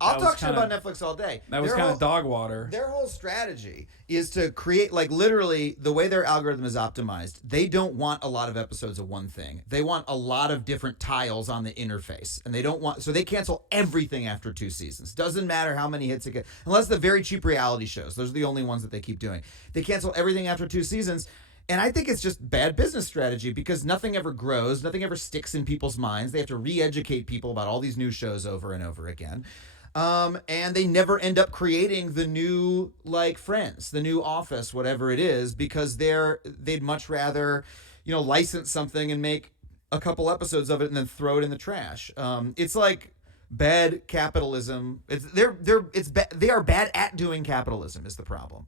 I'll talk shit about Netflix all day. That was kind of dog water. Their whole strategy is to create, like, literally the way their algorithm is optimized. They don't want a lot of episodes of one thing. They want a lot of different tiles on the interface, and they don't want, so they cancel everything after 2 seasons. Doesn't matter how many hits it gets, unless the very cheap reality shows. Those are the only ones that they keep doing. They cancel everything after 2 seasons. And I think it's just bad business strategy because nothing ever grows, nothing ever sticks in people's minds. They have to re-educate people about all these new shows over and over again. And they never end up creating the new, like, Friends, the new Office, whatever it is, because they'd much rather, license something and make a couple episodes of it and then throw it in the trash. It's like bad capitalism. They are bad at doing capitalism is the problem.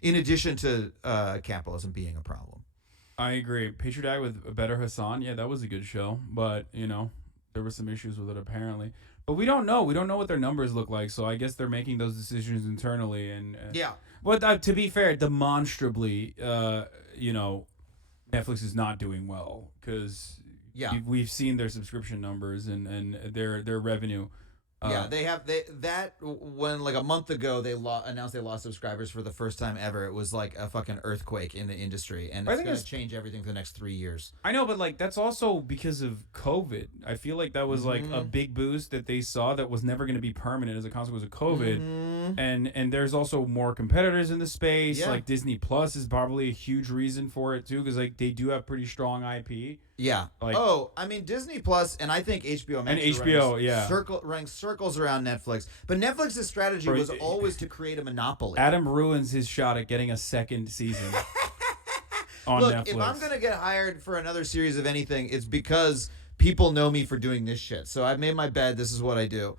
In addition to capitalism being a problem. I agree. Patriot Act with Better Hassan, yeah, that was a good show. But, there were some issues with it apparently. But we don't know. We don't know what their numbers look like. So I guess they're making those decisions internally. And yeah. But to be fair, demonstrably, Netflix is not doing well. Because we've seen their subscription numbers and their revenue. They have when like a month ago they announced they lost subscribers for the first time ever. It was like a fucking earthquake in the industry, and it's going to change everything for the next 3 years. I know, but like that's also because of COVID. I feel like that was like a big boost that they saw that was never going to be permanent as a consequence of COVID. And there's also more competitors in the space. Like Disney Plus is probably a huge reason for it too, because like they do have pretty strong IP. Yeah. Like, Disney Plus, and I think HBO Max and HBO, running circles around Netflix. But Netflix's strategy was always to create a monopoly. Adam ruins his shot at getting a second season on Look, Netflix. If I'm gonna get hired for another series of anything, it's because people know me for doing this shit. So I've made my bed. This is what I do.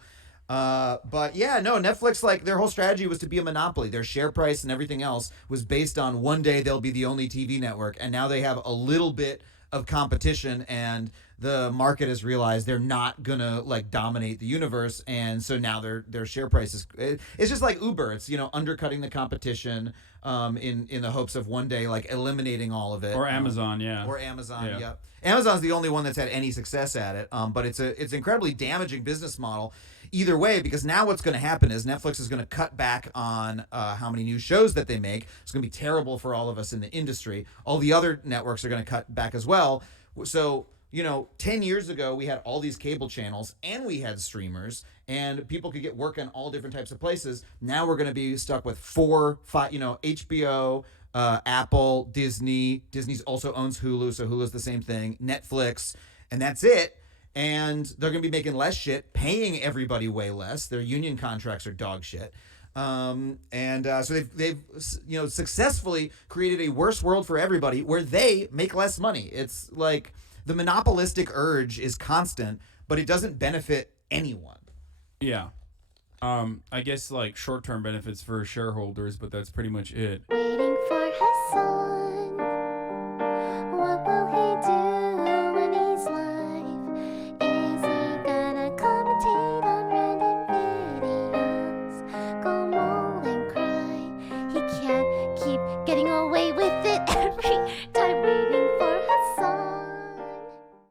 But yeah, no, Netflix, like, their whole strategy was to be a monopoly. Their share price and everything else was based on one day they'll be the only TV network, and now they have a little bit of competition, and the market has realized they're not gonna like dominate the universe, and so now their share price is, it's just like Uber. It's undercutting the competition in the hopes of one day like eliminating all of it. Or Amazon, Yep. Amazon's the only one that's had any success at it, but it's an incredibly damaging business model either way, because now what's going to happen is Netflix is going to cut back on how many new shows that they make. It's going to be terrible for all of us in the industry. All the other networks are going to cut back as well. So 10 years ago, we had all these cable channels and we had streamers, and people could get work in all different types of places. Now we're going to be stuck with 4, 5, HBO, Apple, Disney. Disney's also owns Hulu, so Hulu's the same thing. Netflix, and that's it. And they're going to be making less shit, paying everybody way less. Their union contracts are dog shit. So they've successfully created a worse world for everybody where they make less money. It's like the monopolistic urge is constant, but it doesn't benefit anyone. Yeah. I guess like short-term benefits for shareholders, but that's pretty much it. Waiting for